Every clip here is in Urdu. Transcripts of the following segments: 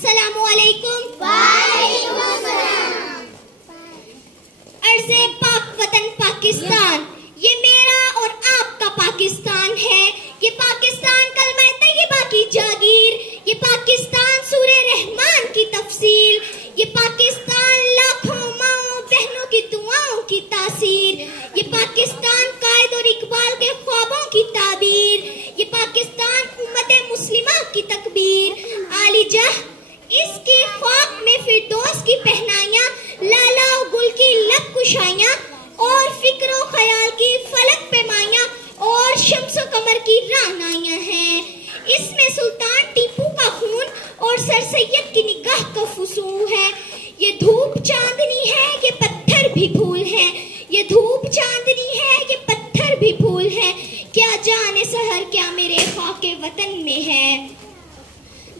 السلام علیکم. وعلیکم السلام. عرض پاک وطن پاکستان، یہ میرا اور آپ کا پاکستان ہے. یہ پاکستان کلمہ طیبہ کی جاگیر، یہ پاکستان سورہ رحمان کی تفصیل، یہ پاکستان لاکھوں ماؤں بہنوں کی دعاؤں کی تاثیر، یہ پاکستان قائد اور اقبال کے خوابوں کی تعبیر، یہ پاکستان امت مسلمہ کی تکبیر. عالی جاہ اس کی خاک میں فردوس کی پہنائیاں، لالا و گل کی لب کشائیاں، اور فکر و خیال کی فلک پیمائیاں، اور شمس و قمر کی رعنائیاں ہیں. اس میں سلطان ٹیپو کا خون اور سر سید کی نگاہ کا فسوں ہے. یہ دھوپ چاندنی ہے، یہ پتھر بھی پھول ہے. یہ دھوپ چاندنی ہے، یہ پتھر بھی پھول ہے. کیا جانے سحر کیا میرے خاک وطن میں ہے.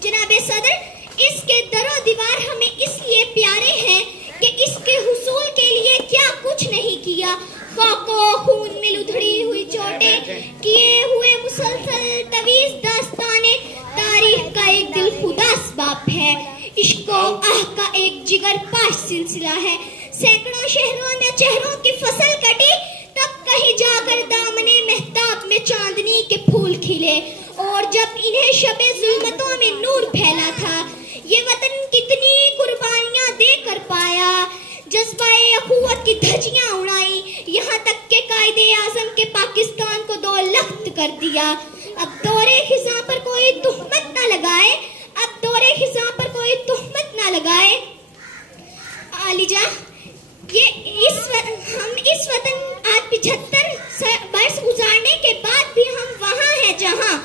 جناب صدر، اس کے در و دیوار ہمیں اس لیے پیارے ہیں کہ اس کے حصول کے لیے کیا کچھ نہیں کیا. خاک و خون میں لدھڑی ہوئی چوٹیں، کیے ہوئے مسلسل طویل داستانیں، تاریخ کا ایک دل خدا اسباب ہے، عشق و آہ کا ایک جگر پاش سلسلہ ہے. سینکڑوں شہروں میں چہروں کی فصل کٹی، تب کہیں جا کر دامنے مہتاب میں چاندنی کے پھول کھلے. اور جب انہیں شب ظلمتوں میں نور پھیلا تھا، یہ وطن کتنی قربانیاں دے کر پایا. جذبہ اخوت کی دھجیاں اڑائی، یہاں تک کہ قائد اعظم کے پاکستان کو دو لخت کر دیا. اب دورے خزاں پر کوئی تہمت نہ لگائے، اب دورے خزاں پر کوئی تہمت نہ لگائے. عالی جاں، ہم اس وطن آج 75 برس گزارنے کے بعد بھی ہم وہاں ہیں جہاں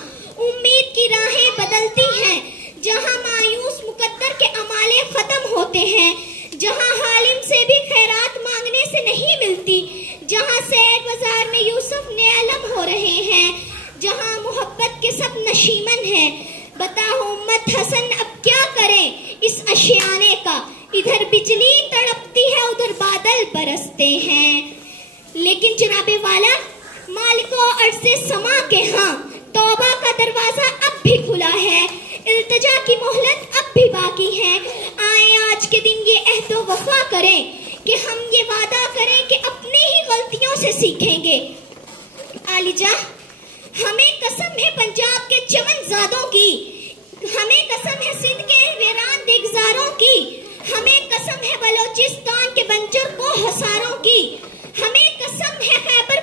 امید کی راہیں بدلتی ہیں، جہاں مایوس مقدر کے امالے ختم ہوتے ہیں، جہاں حالم سے بھی خیرات مانگنے سے نہیں ملتی، جہاں سیر بازار میں یوسف نیالم ہو رہے ہیں، جہاں محبت کے سب نشیمن ہیں. بتاؤ امت حسن اب کیا کریں اس اشیانے کا. ادھر بجلی تڑپتی ہے، ادھر بادل برستے ہیں. لیکن جناب والا، مالک و عرض سما کے ہاں توبہ کا دروازہ اب بھی کھلا ہے، التجا کی مہلت اب بھی باقی ہے. آئیں آج کے دن یہ عہد و وفا کریں کہ ہم یہ وعدہ کریں کہ اپنی ہی غلطیوں سے سیکھیں گے. عالی جاں، ہمیں قسم ہے پنجاب کے چمن زادوں کی، ہمیں قسم ہے سندھ کے ویران دیگزاروں کی، ہمیں قسم ہے بلوچستان کے بنجر کو ہساروں کی، ہمیں قسم ہے خیبر